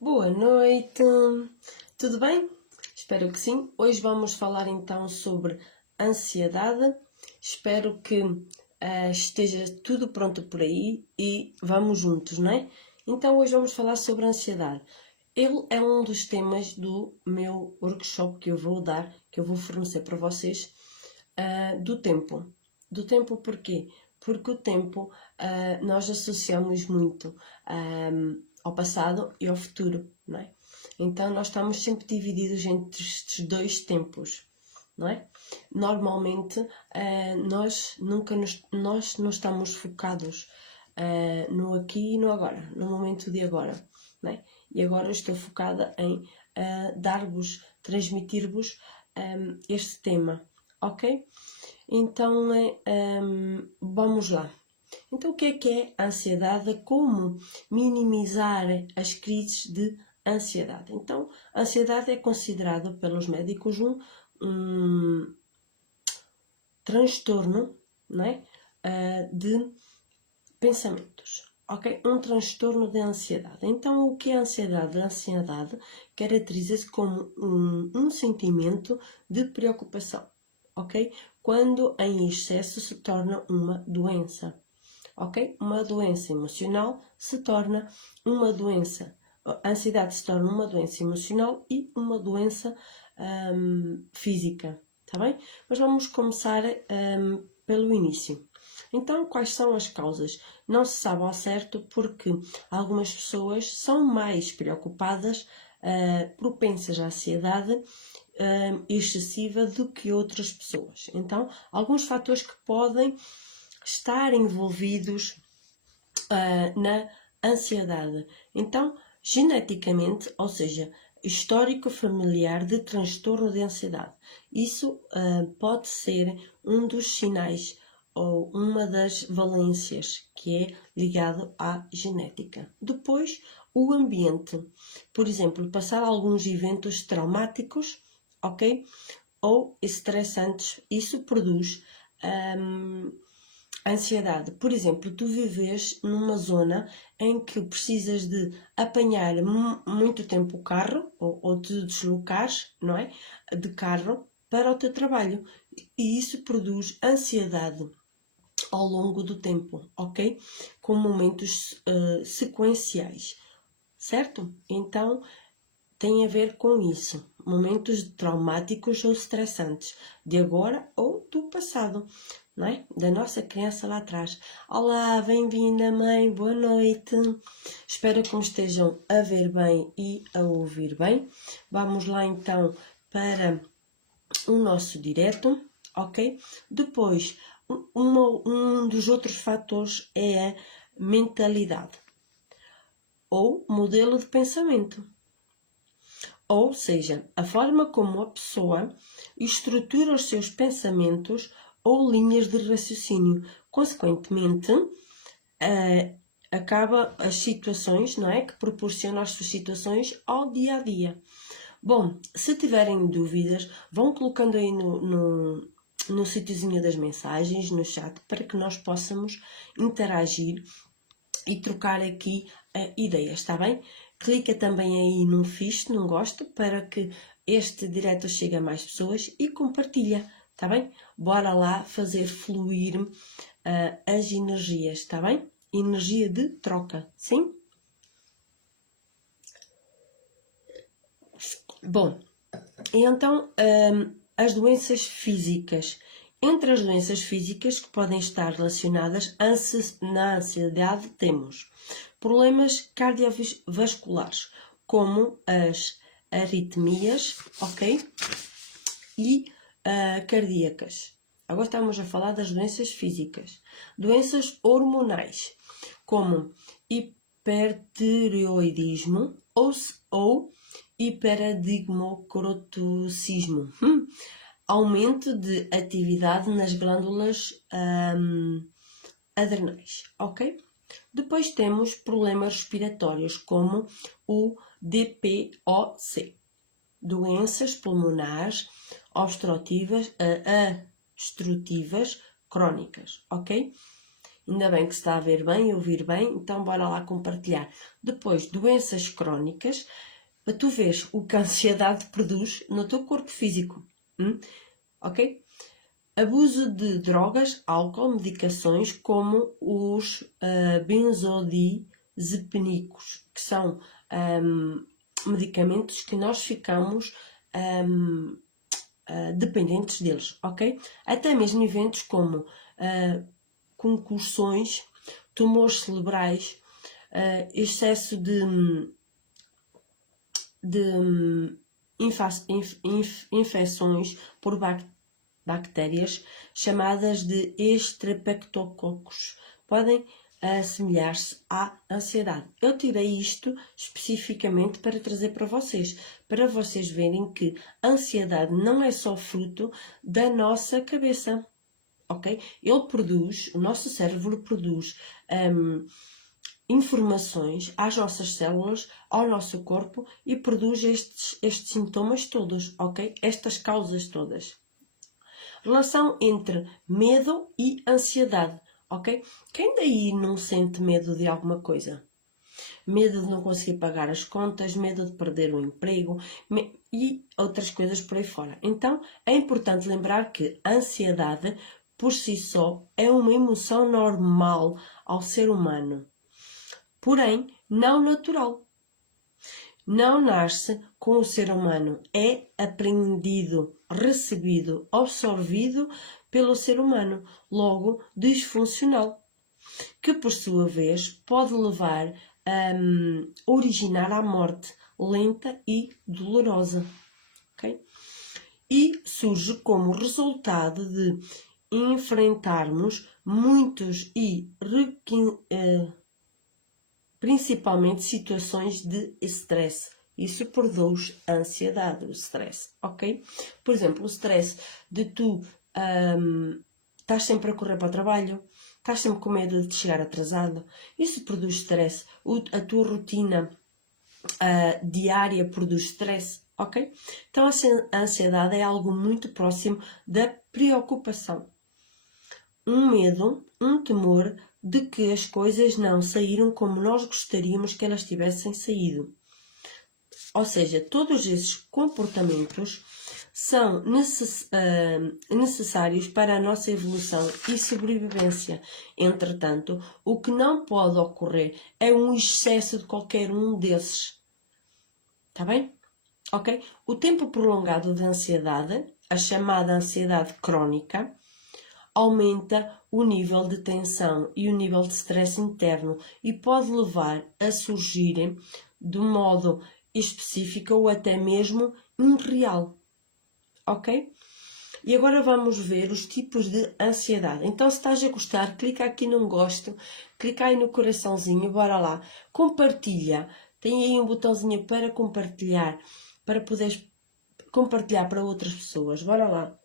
Boa noite, tudo bem? Espero que sim. Hoje vamos falar então sobre ansiedade. Espero que esteja tudo pronto por aí e vamos juntos, não é? Então hoje vamos falar sobre ansiedade. Ele é um dos temas do meu workshop que eu vou dar, que eu vou fornecer para vocês, do tempo. Do tempo porquê? Porque o tempo nós associamos muito ao passado e ao futuro, não é? Então nós estamos sempre divididos entre estes dois tempos, não é? Normalmente nós não estamos focados no aqui e no agora, no momento de agora, não é? E agora eu estou focada em dar-vos, transmitir-vos este tema, ok? Então vamos lá. Então, o que é a ansiedade? Como minimizar as crises de ansiedade? Então, a ansiedade é considerada pelos médicos um transtorno, não é? De pensamentos. Ok? Um transtorno de ansiedade. Então, o que é a ansiedade? A ansiedade caracteriza-se como um sentimento de preocupação. Ok? Quando em excesso se torna uma doença. Ok? Uma doença emocional se torna uma doença. A ansiedade se torna uma doença emocional e uma doença física. Tá bem? Mas vamos começar pelo início. Então, quais são as causas? Não se sabe ao certo porque algumas pessoas são mais preocupadas, propensas à ansiedade excessiva do que outras pessoas. Então, alguns fatores que podem estar envolvidos na ansiedade. Então, geneticamente, ou seja, histórico familiar de transtorno de ansiedade. Isso pode ser um dos sinais ou uma das valências que é ligado à genética. Depois, o ambiente. Por exemplo, passar alguns eventos traumáticos, ok? Ou estressantes. Isso produz ansiedade. Por exemplo, tu vives numa zona em que precisas de apanhar muito tempo o carro ou te deslocares, não é? De carro para o teu trabalho. E isso produz ansiedade ao longo do tempo, ok? Com momentos sequenciais, certo? Então, tem a ver com isso. Momentos traumáticos ou estressantes, de agora ou do passado, não é? Da nossa criança lá atrás. Olá, bem-vinda, mãe, boa noite. Espero que me estejam a ver bem e a ouvir bem. Vamos lá então para o nosso direto, ok? Depois, um dos outros fatores é a mentalidade ou modelo de pensamento. Ou seja, a forma como a pessoa estrutura os seus pensamentos ou linhas de raciocínio. Consequentemente, acaba as situações, não é? Que proporciona as suas situações ao dia a dia. Bom, se tiverem dúvidas, vão colocando aí no sítiozinho das mensagens, no chat, para que nós possamos interagir e trocar aqui ideias, está bem? Clica também aí num fixe, num gosto, para que este direto chegue a mais pessoas e compartilha, está bem? Bora lá fazer fluir as energias, está bem? Energia de troca, sim? Bom, e então as doenças físicas. Entre as doenças físicas que podem estar relacionadas na ansiedade temos problemas cardiovasculares, como as arritmias, ok? E cardíacas. Agora estamos a falar das doenças físicas. Doenças hormonais, como hipertireoidismo ou hiperadimocroticismo. Aumento de atividade nas glândulas adrenais, ok? Depois temos problemas respiratórios, como o DPOC, doenças pulmonares obstrutivas crónicas, ok? Ainda bem que se está a ver bem, a ouvir bem, então bora lá compartilhar. Depois, doenças crónicas, para tu veres o que a ansiedade produz no teu corpo físico. Ok? Abuso de drogas, álcool, medicações como os benzodiazepínicos, que são medicamentos que nós ficamos dependentes deles, ok? Até mesmo eventos como concussões, tumores cerebrais, excesso de infecções por bactérias chamadas de estreptococos podem assemelhar-se à ansiedade. Eu tirei isto especificamente para trazer para vocês verem que a ansiedade não é só fruto da nossa cabeça, ok? O nosso cérebro produz informações às nossas células, ao nosso corpo e produz estes sintomas todos, ok? Estas causas todas. Relação entre medo e ansiedade, ok? Quem daí não sente medo de alguma coisa? Medo de não conseguir pagar as contas, medo de perder o emprego e outras coisas por aí fora. Então, é importante lembrar que a ansiedade, por si só, é uma emoção normal ao ser humano, porém não natural. Não nasce com o ser humano, é aprendido, recebido, absorvido pelo ser humano, logo disfuncional, que por sua vez pode levar a originar a morte lenta e dolorosa. Okay? E surge como resultado de enfrentarmos muitos e principalmente situações de estresse. Isso produz a ansiedade, o stress, ok? Por exemplo, o stress de tu estás sempre a correr para o trabalho, estás sempre com medo de chegar atrasado, isso produz stress. A tua rotina diária produz stress, ok? Então a ansiedade é algo muito próximo da preocupação. Um medo, um temor de que as coisas não saíram como nós gostaríamos que elas tivessem saído. Ou seja, todos esses comportamentos são necessários para a nossa evolução e sobrevivência. Entretanto, o que não pode ocorrer é um excesso de qualquer um desses. Está bem? Ok? O tempo prolongado de ansiedade, a chamada ansiedade crónica, aumenta o nível de tensão e o nível de stress interno e pode levar a surgirem de um modo específico ou até mesmo irreal, ok? E agora vamos ver os tipos de ansiedade. Então, se estás a gostar, clica aqui no gosto, clica aí no coraçãozinho, bora lá, compartilha, tem aí um botãozinho para compartilhar, para poderes compartilhar para outras pessoas, bora lá.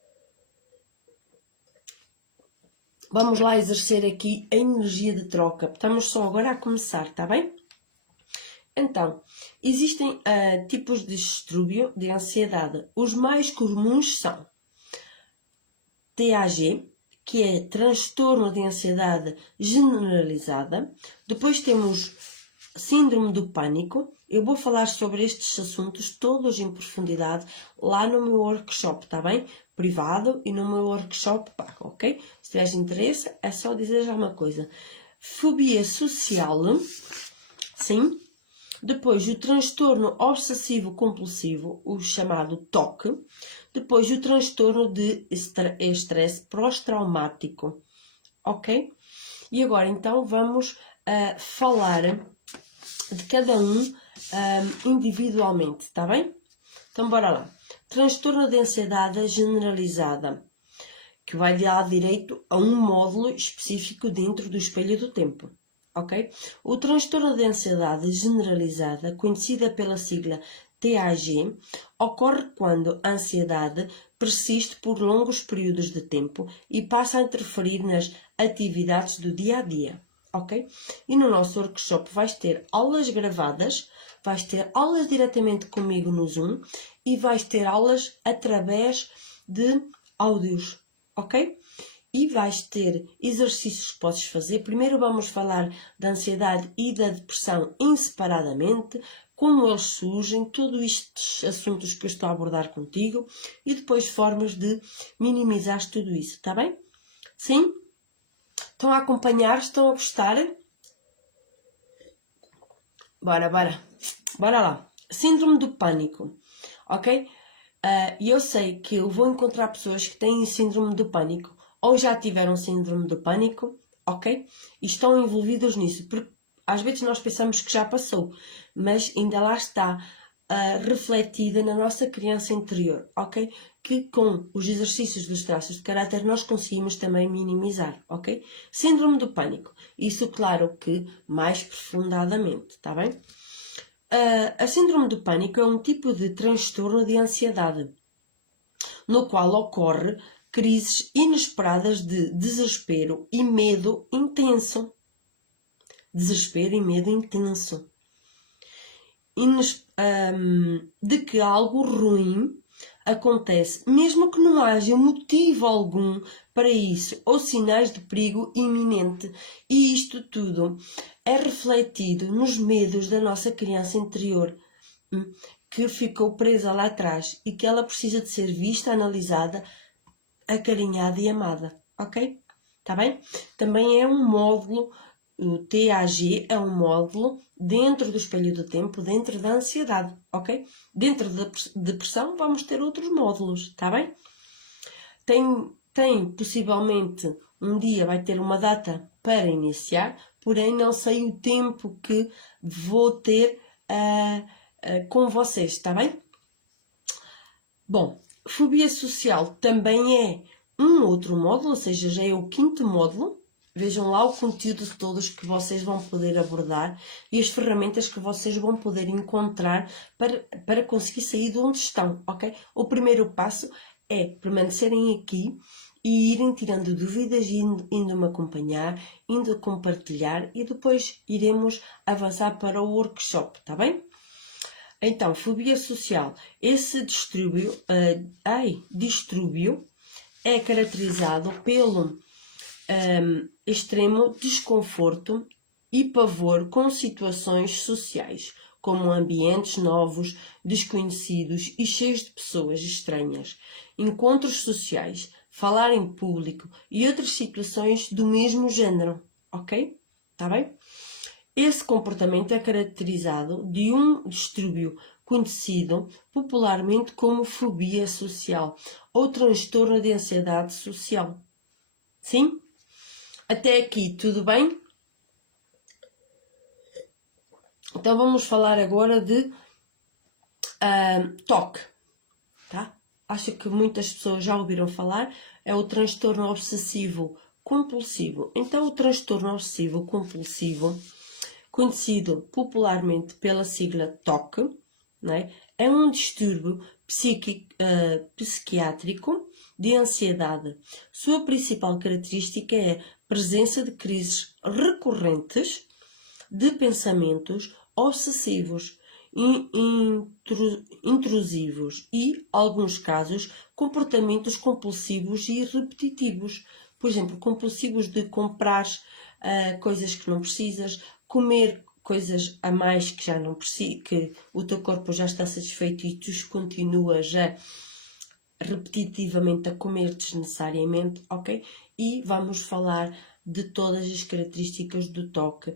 Vamos lá exercer aqui a energia de troca. Estamos só agora a começar, está bem? Então, existem tipos de distúrbio de ansiedade. Os mais comuns são TAG, que é transtorno de ansiedade generalizada. Depois temos síndrome do pânico. Eu vou falar sobre estes assuntos todos em profundidade lá no meu workshop, tá bem? Privado e no meu workshop pago, ok? Se tiveres interesse, é só dizer alguma coisa. Fobia social, sim. Depois o transtorno obsessivo-compulsivo, o chamado TOC. Depois o transtorno de estresse pós-traumático, ok? E agora então vamos falar de cada um individualmente, tá bem? Então bora lá. Transtorno de ansiedade generalizada, que vai dar direito a um módulo específico dentro do espelho do tempo, ok? O transtorno de ansiedade generalizada, conhecida pela sigla TAG, ocorre quando a ansiedade persiste por longos períodos de tempo e passa a interferir nas atividades do dia a dia. Ok? E no nosso workshop vais ter aulas gravadas, vais ter aulas diretamente comigo no Zoom e vais ter aulas através de áudios, ok? e vais ter exercícios que podes fazer. Primeiro vamos falar da ansiedade e da depressão separadamente, como eles surgem, todos estes assuntos que eu estou a abordar contigo e depois formas de minimizar tudo isso, está bem? Sim? Estão a acompanhar? Estão a gostar? Bora lá. Síndrome do pânico, ok? E eu sei que eu vou encontrar pessoas que têm síndrome do pânico ou já tiveram síndrome do pânico, ok? E estão envolvidos nisso, porque às vezes nós pensamos que já passou, mas ainda lá está refletida na nossa criança interior, ok? Que com os exercícios dos traços de caráter nós conseguimos também minimizar, ok? Síndrome do pânico, isso claro que mais profundamente, tá bem? A síndrome do pânico é um tipo de transtorno de ansiedade, no qual ocorre crises inesperadas de desespero e medo intenso. Desespero e medo intenso. De que algo ruim acontece, mesmo que não haja motivo algum para isso, ou sinais de perigo iminente. E isto tudo é refletido nos medos da nossa criança interior, que ficou presa lá atrás e que ela precisa de ser vista, analisada, acarinhada e amada, ok? Tá bem? Também é um módulo, o TAG é um módulo dentro do espelho do tempo, dentro da ansiedade, ok? Dentro da depressão vamos ter outros módulos, tá bem? Tem possivelmente um dia, vai ter uma data para iniciar, porém não sei o tempo que vou ter com vocês, tá bem? Bom, fobia social também é um outro módulo, ou seja, já é o 5º módulo. Vejam lá o conteúdo de todos que vocês vão poder abordar e as ferramentas que vocês vão poder encontrar para conseguir sair de onde estão, ok? O primeiro passo é permanecerem aqui e irem tirando dúvidas, indo-me acompanhar, indo compartilhar e depois iremos avançar para o workshop, tá bem? Então, fobia social. Esse distúrbio é caracterizado pelo extremo desconforto e pavor com situações sociais, como ambientes novos, desconhecidos e cheios de pessoas estranhas, encontros sociais, falar em público e outras situações do mesmo género, ok? Tá bem? Esse comportamento é caracterizado de um distúrbio conhecido popularmente como fobia social ou transtorno de ansiedade social. Sim? Até aqui, tudo bem? Então vamos falar agora de TOC, tá? Acho que muitas pessoas já ouviram falar, é o transtorno obsessivo compulsivo. Então o transtorno obsessivo compulsivo, conhecido popularmente pela sigla TOC, né, é um distúrbio psiquiátrico de ansiedade. Sua principal característica é a presença de crises recorrentes de pensamentos obsessivos, intrusivos e, alguns casos, comportamentos compulsivos e repetitivos. Por exemplo, compulsivos de comprar coisas que não precisas, comer coisas a mais que já não precisas, que o teu corpo já está satisfeito e tu continuas repetitivamente a comer desnecessariamente, ok? E vamos falar de todas as características do TOC,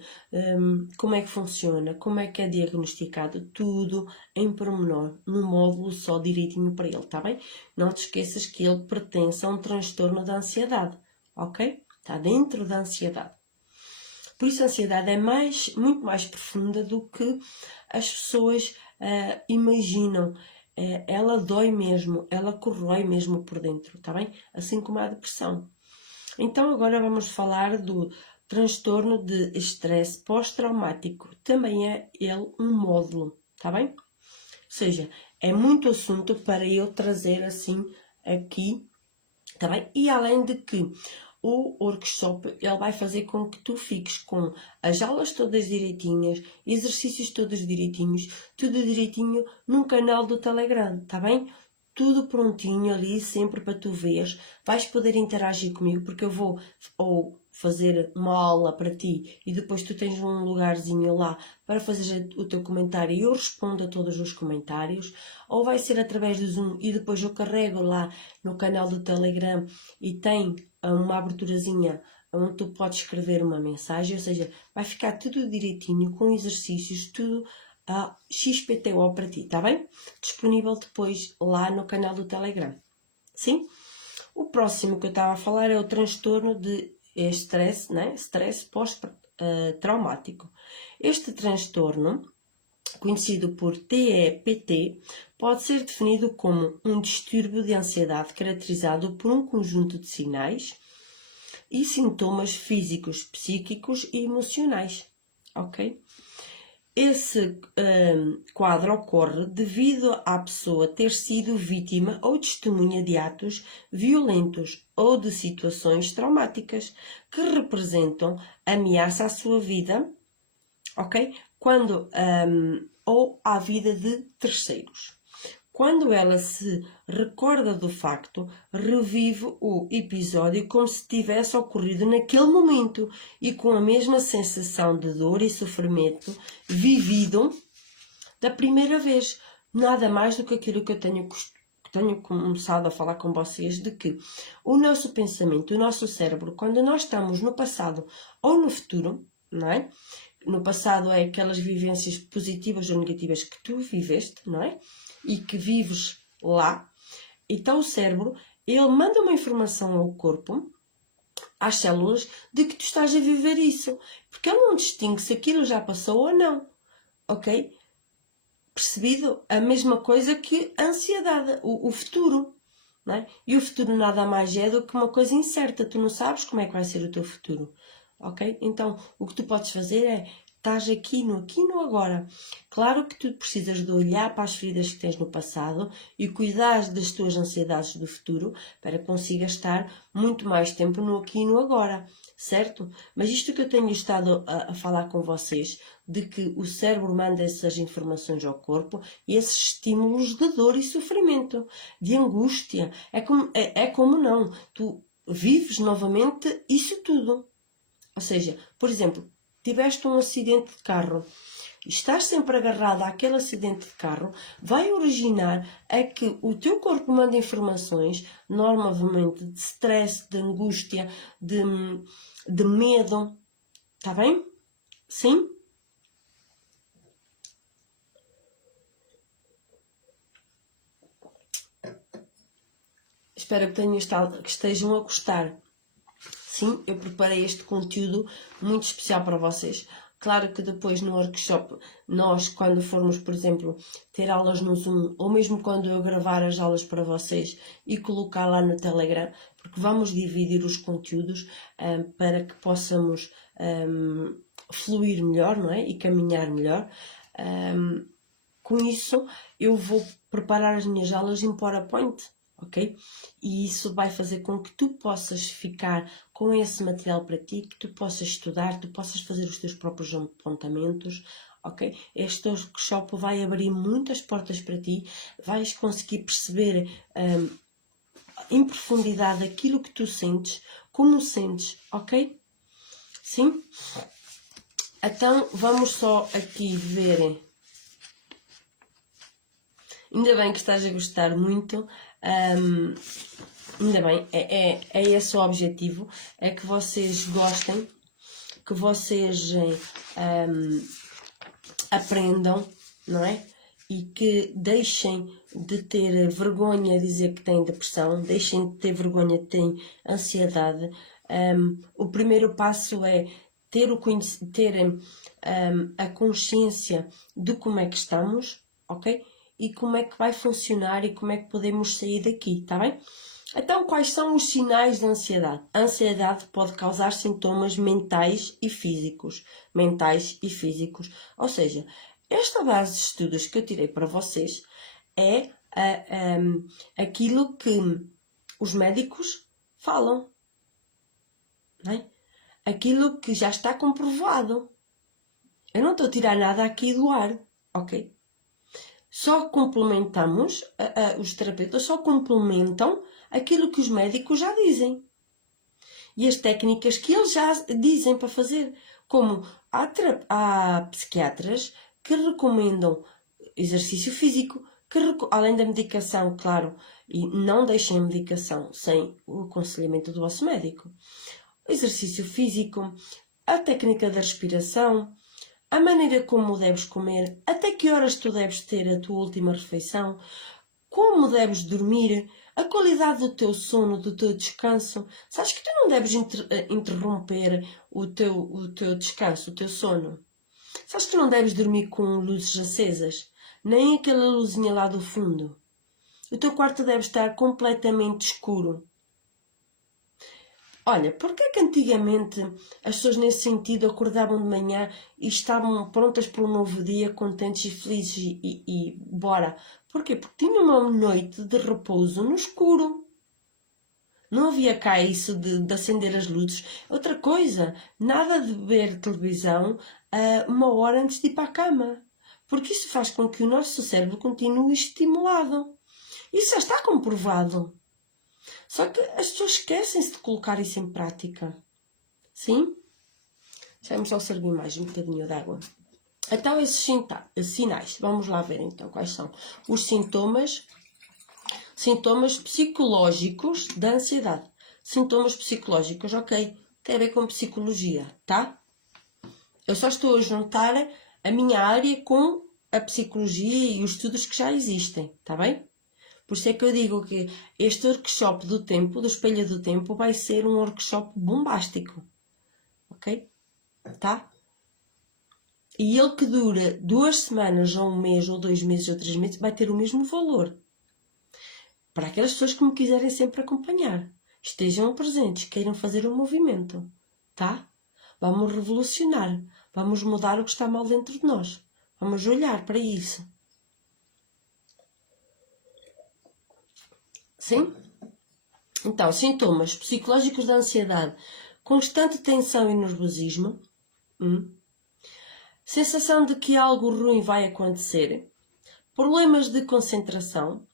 como é que funciona, como é que é diagnosticado, tudo em pormenor, num módulo só direitinho para ele, tá bem? Não te esqueças que ele pertence a um transtorno da ansiedade, ok? Está dentro da ansiedade. Por isso a ansiedade é muito mais profunda do que as pessoas imaginam. Ela dói mesmo, ela corrói mesmo por dentro, tá bem? Assim como a depressão. Então agora vamos falar do transtorno de estresse pós-traumático. Também é ele um módulo, tá bem? Ou seja, é muito assunto para eu trazer assim aqui, tá bem? E além de que o workshop ele vai fazer com que tu fiques com as aulas todas direitinhas, exercícios todos direitinhos, tudo direitinho num canal do Telegram, tá bem? tudo prontinho ali, sempre para tu veres. Vais poder interagir comigo, porque eu vou ou fazer uma aula para ti e depois tu tens um lugarzinho lá para fazer o teu comentário e eu respondo a todos os comentários, ou vai ser através do Zoom e depois eu carrego lá no canal do Telegram e tem uma aberturazinha onde tu podes escrever uma mensagem, ou seja, vai ficar tudo direitinho, com exercícios, tudo a XPTO para ti, tá bem? Disponível depois lá no canal do Telegram. Sim? O próximo que eu estava a falar é o transtorno de estresse, né? Estresse pós-traumático. Este transtorno, conhecido por TEPT, pode ser definido como um distúrbio de ansiedade caracterizado por um conjunto de sinais e sintomas físicos, psíquicos e emocionais, ok? Esse quadro ocorre devido à pessoa ter sido vítima ou testemunha de atos violentos ou de situações traumáticas que representam ameaça à sua vida, ok? Ou à vida de terceiros. Quando ela se recorda do facto, revive o episódio como se tivesse ocorrido naquele momento e com a mesma sensação de dor e sofrimento vivido da primeira vez. Nada mais do que aquilo que eu tenho começado a falar com vocês, de que o nosso pensamento, o nosso cérebro, quando nós estamos no passado ou no futuro, não é? No passado é aquelas vivências positivas ou negativas que tu viveste, não é? E que vives lá. Então o cérebro, ele manda uma informação ao corpo, às células, de que tu estás a viver isso. Porque ele não distingue se aquilo já passou ou não. Ok? Percebido? A mesma coisa que a ansiedade, o futuro. Não é? E o futuro nada mais é do que uma coisa incerta. Tu não sabes como é que vai ser o teu futuro. Ok? Então, o que tu podes fazer é, estás aqui no agora. Claro que tu precisas de olhar para as feridas que tens no passado e cuidar das tuas ansiedades do futuro para que consigas estar muito mais tempo no aqui e no agora, certo? Mas isto que eu tenho estado a falar com vocês, de que o cérebro manda essas informações ao corpo e esses estímulos de dor e sofrimento, de angústia, é como não, tu vives novamente isso tudo. Ou seja, por exemplo, tiveste um acidente de carro e estás sempre agarrado àquele acidente de carro, vai originar a que o teu corpo manda informações, normalmente de stress, de angústia, de medo. Está bem? Sim? Espero que estejam a gostar. Sim, eu preparei este conteúdo muito especial para vocês. Claro que depois no workshop, nós quando formos, por exemplo, ter aulas no Zoom, ou mesmo quando eu gravar as aulas para vocês e colocar lá no Telegram, porque vamos dividir os conteúdos para que possamos fluir melhor, não é? E caminhar melhor. Com isso, eu vou preparar as minhas aulas em PowerPoint. Ok? E isso vai fazer com que tu possas ficar com esse material para ti, que tu possas estudar, tu possas fazer os teus próprios apontamentos, ok? Este workshop vai abrir muitas portas para ti, vais conseguir perceber em profundidade aquilo que tu sentes, como sentes, ok? Sim? Então, vamos só aqui ver. Ainda bem que estás a gostar muito. Ainda bem, é esse o objetivo, é que vocês gostem, que vocês aprendam, não é? E que deixem de ter vergonha de dizer que têm depressão, deixem de ter vergonha de ter ansiedade. O primeiro passo é ter a consciência de como é que estamos, ok? E como é que vai funcionar e como é que podemos sair daqui, tá bem? Então, quais são os sinais de ansiedade? A ansiedade pode causar sintomas mentais e físicos. Mentais e físicos. Ou seja, esta base de estudos que eu tirei para vocês é aquilo que os médicos falam. Não é? Aquilo que já está comprovado. Eu não estou a tirar nada aqui do ar, ok? só complementamos, os terapeutas só complementam aquilo que os médicos já dizem. E as técnicas que eles já dizem para fazer. Como há psiquiatras que recomendam exercício físico, além da medicação, claro, e não deixem a medicação sem o aconselhamento do vosso médico. Exercício físico, a técnica da respiração, a maneira como deves comer, até que horas tu deves ter a tua última refeição, como deves dormir, a qualidade do teu sono, do teu descanso. Sabes que tu não deves interromper o teu descanso, o teu sono. Sabes que não deves dormir com luzes acesas, nem aquela luzinha lá do fundo. O teu quarto deve estar completamente escuro. Olha, porque é que antigamente as pessoas nesse sentido acordavam de manhã e estavam prontas para um novo dia, contentes e felizes e bora? Porquê? Porque tinham uma noite de repouso no escuro. Não havia cá isso de acender as luzes. Outra coisa, nada de ver televisão 1 hora antes de ir para a cama. Porque isso faz com que o nosso cérebro continue estimulado. Isso já está comprovado. Só que as pessoas esquecem-se de colocar isso em prática. Sim? Vamos só servir mais um bocadinho de água. Então, esses sinais. Vamos lá ver então quais são os sintomas. Sintomas psicológicos da ansiedade. Sintomas psicológicos, ok. Tem a ver com psicologia, tá? Eu só estou a juntar a minha área com a psicologia e os estudos que já existem, tá bem? Por isso é que eu digo que este workshop do tempo, do espelho do tempo, vai ser um workshop bombástico. Ok? Tá? E ele que dura 2 semanas, ou 1 mês, ou 2 meses, ou 3 meses, vai ter o mesmo valor. Para aquelas pessoas que me quiserem sempre acompanhar. Estejam presentes, queiram fazer um movimento. Tá? Vamos revolucionar. Vamos mudar o que está mal dentro de nós. Vamos olhar para isso. Sim? Então, sintomas psicológicos da ansiedade. Constante tensão e nervosismo. Sensação de que algo ruim vai acontecer. Problemas de concentração.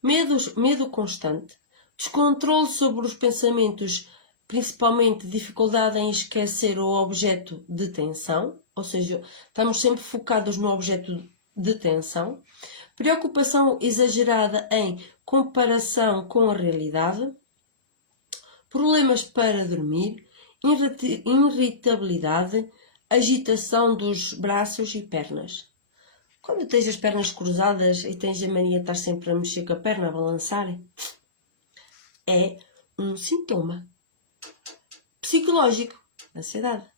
Medo constante. Descontrole sobre os pensamentos, principalmente dificuldade em esquecer o objeto de tensão. Ou seja, estamos sempre focados no objeto de tensão. Preocupação exagerada em comparação com a realidade. Problemas para dormir, irritabilidade, agitação dos braços e pernas. Quando tens as pernas cruzadas e tens a mania de estar sempre a mexer com a perna, a balançar, é um sintoma psicológico da ansiedade.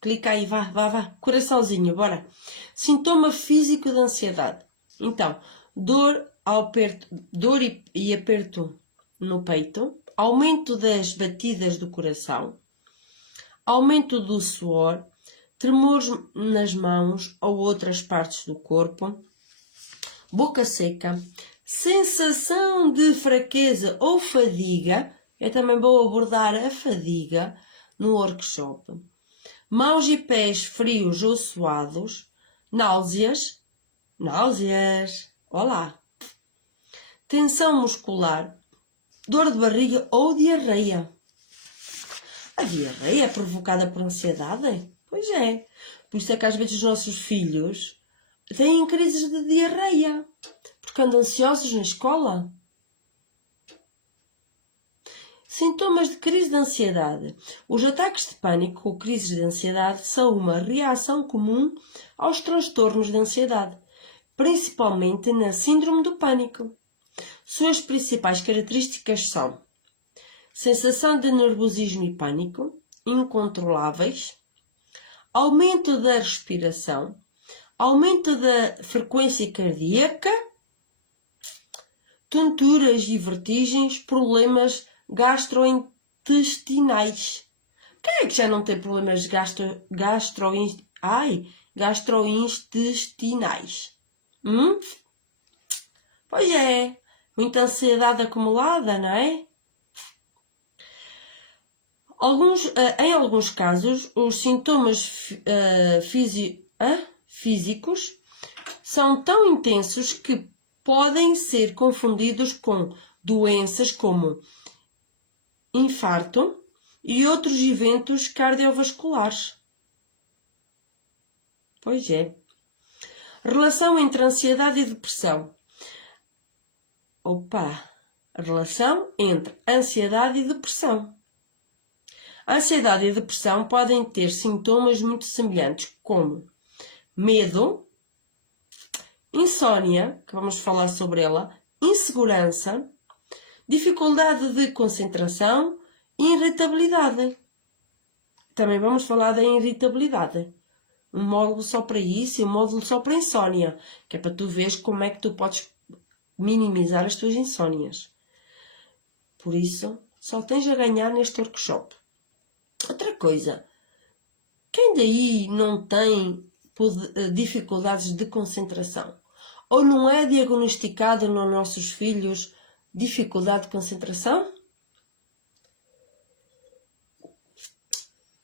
Clica aí, vá. Coraçãozinho, bora. Sintoma físico da ansiedade. Então, dor e aperto no peito, aumento das batidas do coração, aumento do suor, tremores nas mãos ou outras partes do corpo, boca seca, sensação de fraqueza ou fadiga. Eu também vou abordar a fadiga no workshop. Mãos e pés frios ou suados, náuseas, olá, tensão muscular, dor de barriga ou diarreia. A diarreia é provocada por ansiedade? Pois é. Por isso é que às vezes os nossos filhos têm crises de diarreia, porque andam ansiosos na escola. Sintomas de crise de ansiedade. Os ataques de pânico ou crises de ansiedade são uma reação comum aos transtornos de ansiedade, principalmente na síndrome do pânico. Suas principais características são sensação de nervosismo e pânico, incontroláveis, aumento da respiração, aumento da frequência cardíaca, tonturas e vertigens, problemas gastrointestinais. Quem é que já não tem problemas gastrointestinais? Pois é, muita ansiedade acumulada, não é? Em alguns casos, os sintomas físicos são tão intensos que podem ser confundidos com doenças como infarto e outros eventos cardiovasculares. Pois é. Relação entre ansiedade e depressão. Relação entre ansiedade e depressão. A ansiedade e a depressão podem ter sintomas muito semelhantes, como medo, insônia, que vamos falar sobre ela, insegurança, dificuldade de concentração e irritabilidade. Também vamos falar da irritabilidade. Um módulo só para isso e um módulo só para insônia, que é para tu veres como é que tu podes minimizar as tuas insónias. Por isso, só tens a ganhar neste workshop. Outra coisa, quem daí não tem dificuldades de concentração? Ou não é diagnosticado nos nossos filhos dificuldade de concentração?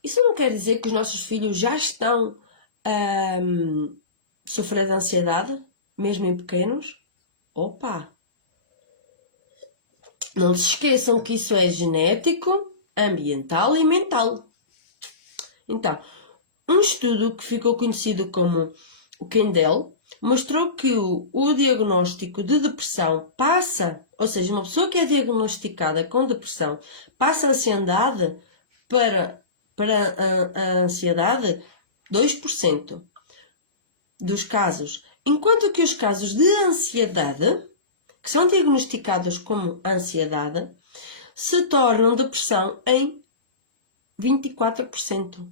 Isso não quer dizer que os nossos filhos já estão a sofrer de ansiedade, mesmo em pequenos? Não se esqueçam que isso é genético, ambiental e mental. Então, um estudo que ficou conhecido como o Kendall mostrou que o diagnóstico de depressão ou seja, uma pessoa que é diagnosticada com depressão passa a ansiedade para a ansiedade 2% dos casos, enquanto que os casos de ansiedade, que são diagnosticados como ansiedade, se tornam depressão em 24%.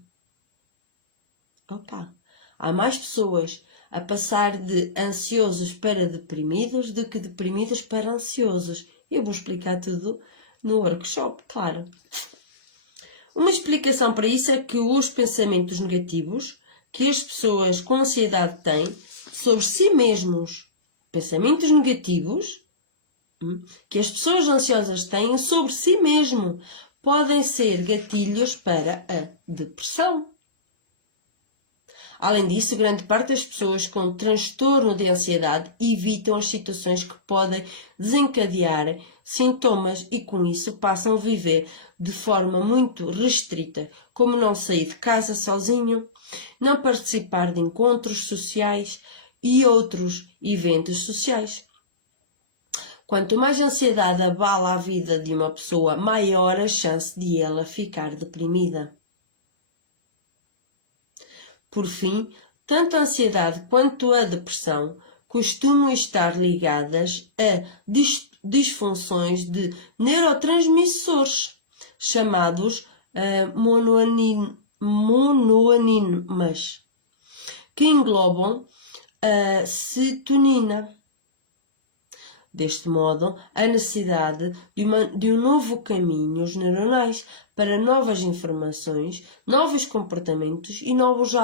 Há mais pessoas a passar de ansiosos para deprimidos do que deprimidos para ansiosos. Eu vou explicar tudo no workshop, claro. Uma explicação para isso é que os pensamentos negativos que as pessoas com ansiedade têm sobre si mesmos, pensamentos negativos que as pessoas ansiosas têm sobre si mesmo, podem ser gatilhos para a depressão. Além disso, grande parte das pessoas com transtorno de ansiedade evitam as situações que podem desencadear sintomas e com isso passam a viver de forma muito restrita, como não sair de casa sozinho, não participar de encontros sociais e outros eventos sociais. Quanto mais ansiedade abala a vida de uma pessoa, maior a chance de ela ficar deprimida. Por fim, tanto a ansiedade quanto a depressão costumam estar ligadas a disfunções de neurotransmissores, chamados monoaninas, que englobam a serotonina. Deste modo, a necessidade de um novo caminho neuronais para novas informações, novos comportamentos e novos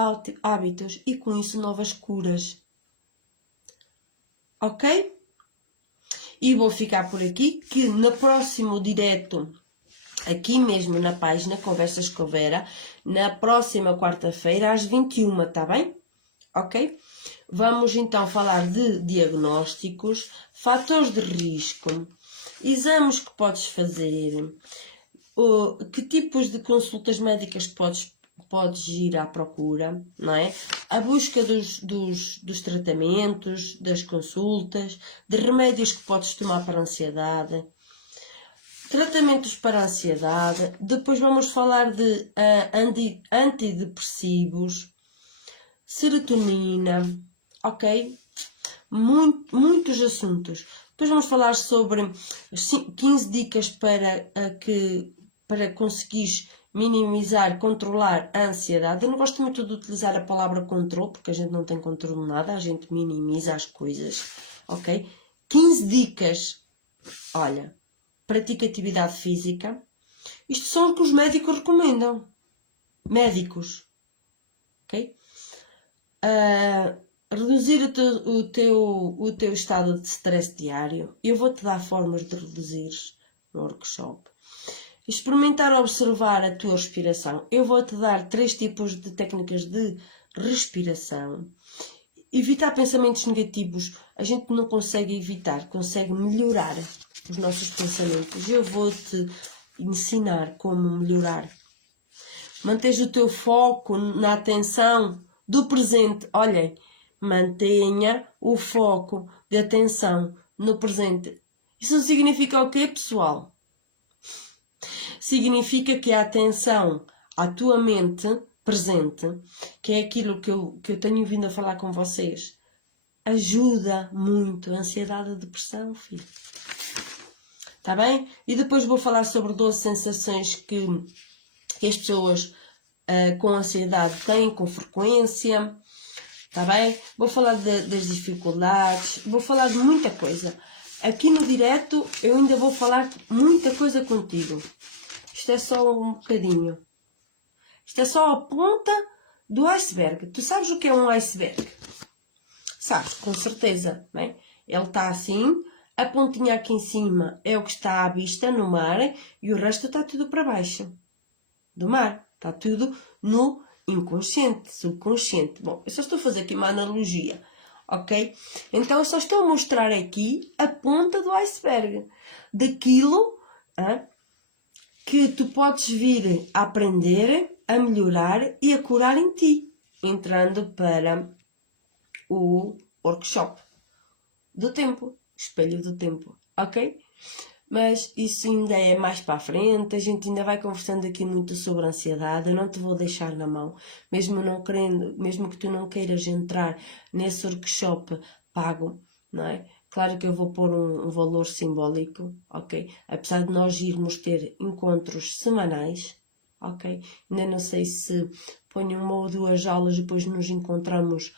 hábitos e, com isso, novas curas. Ok? E vou ficar por aqui, que no próximo direto, aqui mesmo na página Conversas com Vera, na próxima quarta-feira, às 21h, tá bem? Ok? Vamos então falar de diagnósticos, fatores de risco, exames que podes fazer, que tipos de consultas médicas podes ir à procura, não é? A busca dos tratamentos, das consultas, de remédios que podes tomar para a ansiedade, tratamentos para a ansiedade. Depois vamos falar de antidepressivos, serotonina, ok? Muitos assuntos. Depois vamos falar sobre 15 dicas para conseguires minimizar, controlar a ansiedade. Eu não gosto muito de utilizar a palavra controle, porque a gente não tem controle de nada, a gente minimiza as coisas, ok? 15 dicas. Olha, pratica atividade física. Isto são o que os médicos recomendam. Médicos, ok? Reduzir o teu estado de stress diário. Eu vou-te dar formas de reduzir no workshop. Experimentar observar a tua respiração. Eu vou-te dar 3 tipos de técnicas de respiração. Evitar pensamentos negativos, a gente não consegue evitar, consegue melhorar os nossos pensamentos. Eu vou-te ensinar como melhorar. Mantens o teu foco na atenção do presente. Olhem, mantenha o foco de atenção no presente. Isso significa o quê, pessoal? Significa que a atenção à tua mente presente, que é aquilo que eu tenho vindo a falar com vocês, ajuda muito a ansiedade e a depressão, filho. Tá bem? E depois vou falar sobre 12 sensações que as pessoas com ansiedade têm com frequência. Tá bem? Vou falar das dificuldades, vou falar de muita coisa. Aqui no direto eu ainda vou falar muita coisa contigo. Isto é só um bocadinho. Isto é só a ponta do iceberg. Tu sabes o que é um iceberg? Sabes, com certeza, não é? Ele está assim, a pontinha aqui em cima é o que está à vista no mar e o resto está tudo para baixo do mar. Está tudo no inconsciente, subconsciente. Bom, eu só estou a fazer aqui uma analogia, ok? Então eu só estou a mostrar aqui a ponta do iceberg daquilo que tu podes vir a aprender, a melhorar e a curar em ti, entrando para o workshop do tempo, espelho do tempo, ok? Mas isso ainda é mais para a frente, a gente ainda vai conversando aqui muito sobre a ansiedade, eu não te vou deixar na mão, mesmo não querendo, mesmo que tu não queiras entrar nesse workshop pago, não é? Claro que eu vou pôr um valor simbólico, ok? Apesar de nós irmos ter encontros semanais, ok? Ainda não sei se ponho uma ou duas aulas, depois nos encontramos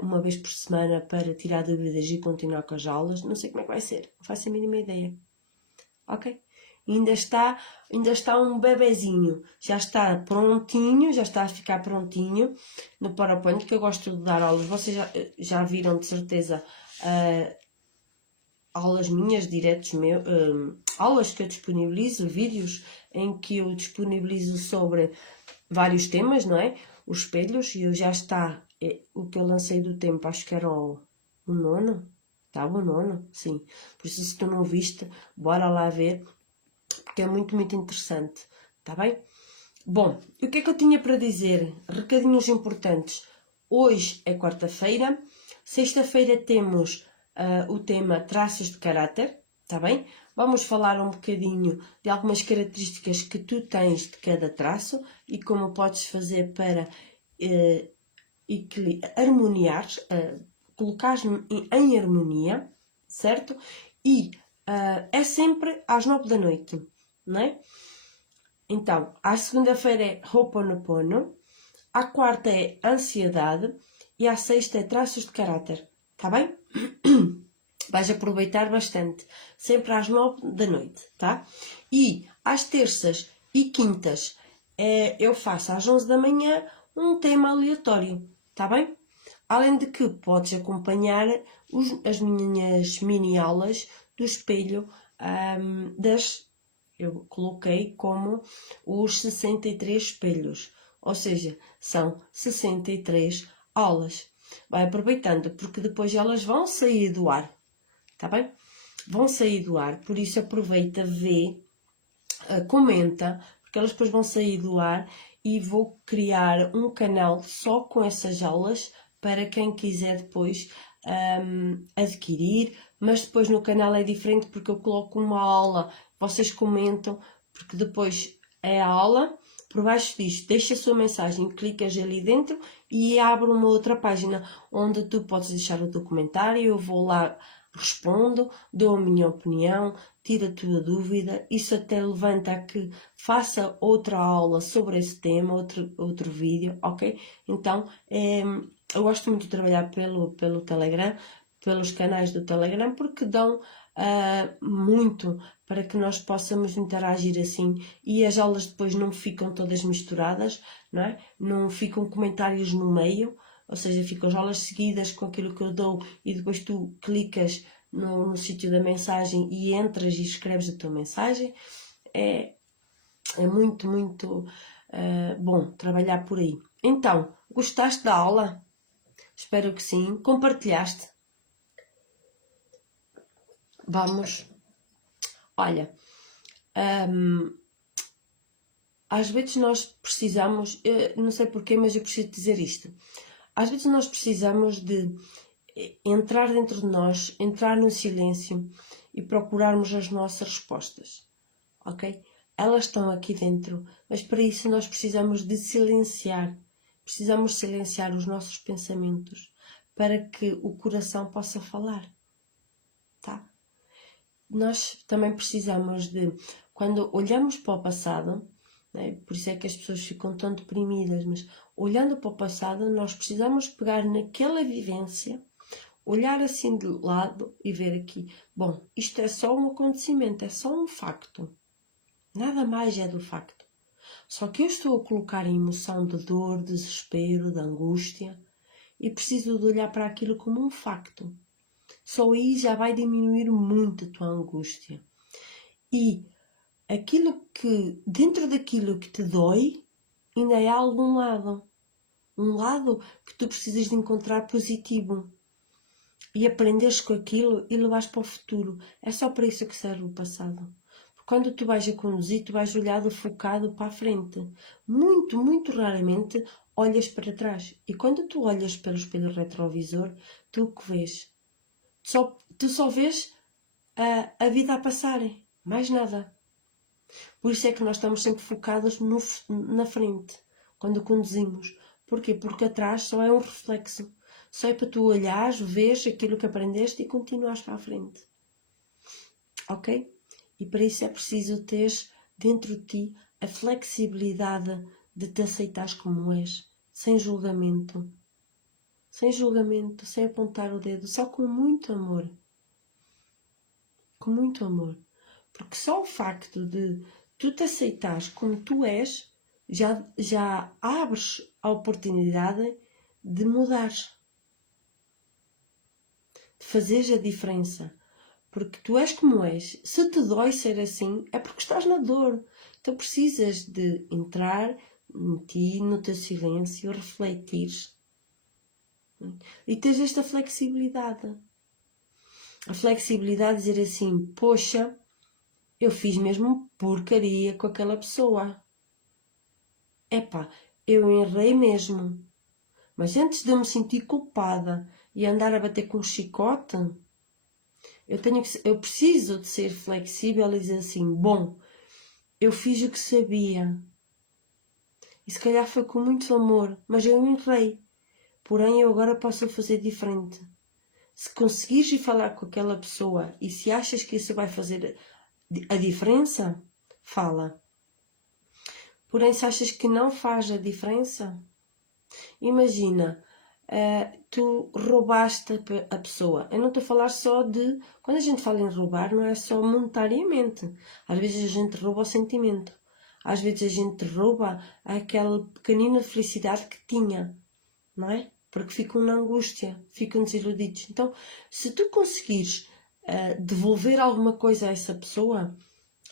uma vez por semana para tirar dúvidas e continuar com as aulas. Não sei como é que vai ser, não faço a mínima ideia. Ok? Ainda está um bebezinho, já está prontinho, já está a ficar prontinho no PowerPoint, que eu gosto de dar aulas. Vocês já viram de certeza aulas minhas, diretos meus, aulas que eu disponibilizo, vídeos em que eu disponibilizo sobre vários temas, não é? Os espelhos, e eu já está, o que eu lancei do tempo, acho que era o nono. Estava o nono, sim. Por isso, se tu não viste, bora lá ver, porque é muito, muito interessante. Está bem? Bom, e o que é que eu tinha para dizer? Recadinhos importantes. Hoje é quarta-feira. Sexta-feira temos o tema traços de caráter. Está bem? Vamos falar um bocadinho de algumas características que tu tens de cada traço e como podes fazer para harmoniar, colocar em harmonia, certo? E é sempre às 9 da noite, não é? Então, à segunda-feira é Ho'oponopono, à quarta é ansiedade e à sexta é traços de caráter, tá bem? Vais aproveitar bastante, sempre às 9 da noite, tá? E às terças e quintas eu faço às 11 da manhã um tema aleatório, tá bem? Além de que podes acompanhar as minhas mini aulas do espelho eu coloquei como os 63 espelhos, ou seja, são 63 aulas. Vai aproveitando, porque depois elas vão sair do ar, tá bem? Vão sair do ar, por isso aproveita, vê, comenta, porque elas depois vão sair do ar e vou criar um canal só com essas aulas para quem quiser depois adquirir, mas depois no canal é diferente porque eu coloco uma aula, vocês comentam, porque depois é a aula, por baixo disto deixa a sua mensagem, clicas ali dentro e abre uma outra página onde tu podes deixar o teu comentário, eu vou lá, respondo, dou a minha opinião, tiro a tua dúvida, isso até levanta a que faça outra aula sobre esse tema, outro vídeo, ok? Então, eu gosto muito de trabalhar pelo Telegram, pelos canais do Telegram, porque dão muito para que nós possamos interagir assim e as aulas depois não ficam todas misturadas, não é? Não ficam comentários no meio, ou seja, ficam as aulas seguidas com aquilo que eu dou e depois tu clicas no sítio da mensagem e entras e escreves a tua mensagem. É muito, muito bom trabalhar por aí. Então, gostaste da aula? Espero que sim. Compartilhaste? Vamos. Olha, às vezes nós precisamos, não sei porquê, mas eu preciso dizer isto. Às vezes nós precisamos de entrar dentro de nós, entrar no silêncio e procurarmos as nossas respostas, ok? Elas estão aqui dentro, mas para isso nós precisamos de silenciar. Precisamos silenciar os nossos pensamentos para que o coração possa falar, tá? Nós também precisamos de, quando olhamos para o passado, né, por isso é que as pessoas ficam tão deprimidas, mas olhando para o passado, nós precisamos pegar naquela vivência, olhar assim de lado e ver aqui, bom, isto é só um acontecimento, é só um facto. Nada mais é do facto. Só que eu estou a colocar em emoção de dor, de desespero, de angústia e preciso de olhar para aquilo como um facto. Só aí já vai diminuir muito a tua angústia. E aquilo que, dentro daquilo que te dói, ainda há algum lado. Um lado que tu precisas de encontrar positivo. E aprenderes com aquilo e levares para o futuro. É só para isso que serve o passado. Quando tu vais a conduzir, tu vais olhado focado para a frente. Muito, muito raramente olhas para trás. E quando tu olhas pelo espelho retrovisor, tu o que vês? Tu só vês a vida a passar. Mais nada. Por isso é que nós estamos sempre focados na frente, quando conduzimos. Porquê? Porque atrás só é um reflexo. Só é para tu olhares, vês aquilo que aprendeste e continuares para a frente. Ok? E para isso é preciso ter dentro de ti a flexibilidade de te aceitares como és, sem julgamento. Sem julgamento, sem apontar o dedo, só com muito amor. Com muito amor. Porque só o facto de tu te aceitares como tu és, já abres a oportunidade de mudares. De fazeres a diferença. Porque tu és como és. Se te dói ser assim, é porque estás na dor. Então precisas de entrar em ti, no teu silêncio, refletir. E teres esta flexibilidade. A flexibilidade de dizer assim, poxa, eu fiz mesmo porcaria com aquela pessoa. Epá, eu errei mesmo. Mas antes de eu me sentir culpada e andar a bater com um chicote, eu preciso de ser flexível e dizer assim, bom, eu fiz o que sabia. E se calhar foi com muito amor, mas eu errei. Porém, eu agora posso fazer diferente. Se conseguires ir falar com aquela pessoa e se achas que isso vai fazer a diferença, fala. Porém, se achas que não faz a diferença, imagina, tu roubaste a pessoa. Eu não estou a falar só de... Quando a gente fala em roubar, não é só monetariamente. Às vezes a gente rouba o sentimento. Às vezes a gente rouba aquela pequenina felicidade que tinha, não é? Porque ficam na angústia, ficam desiludidos. Então, se tu conseguires devolver alguma coisa a essa pessoa,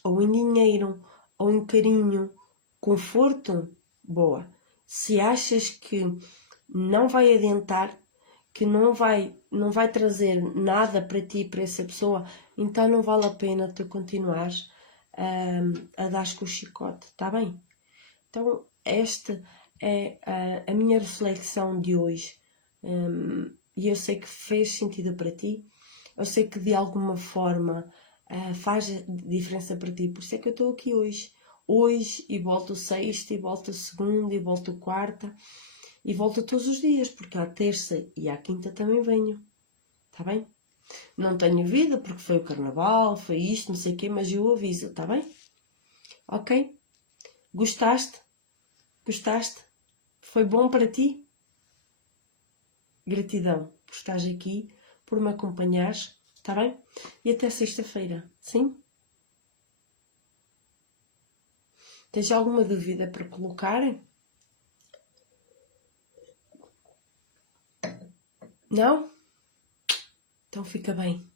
ou em dinheiro, ou em carinho, conforto, boa. Se achas que não vai adiantar, que não vai trazer nada para ti e para essa pessoa, então não vale a pena tu continuares a dar com o chicote, está bem? Então, esta é a minha reflexão de hoje. E eu sei que fez sentido para ti. Eu sei que de alguma forma faz diferença para ti. Por isso é que eu estou aqui hoje. Hoje, e volto sexta, e volto segunda, e volto quarta. E volto todos os dias, porque à terça e à quinta também venho. Está bem? Não tenho vida, porque foi o carnaval, foi isto, não sei o quê, mas eu aviso, está bem? Ok? Gostaste? Gostaste? Foi bom para ti? Gratidão por estares aqui, por me acompanhares, está bem? E até sexta-feira, sim? Tens alguma dúvida para colocar? Não? Então fica bem.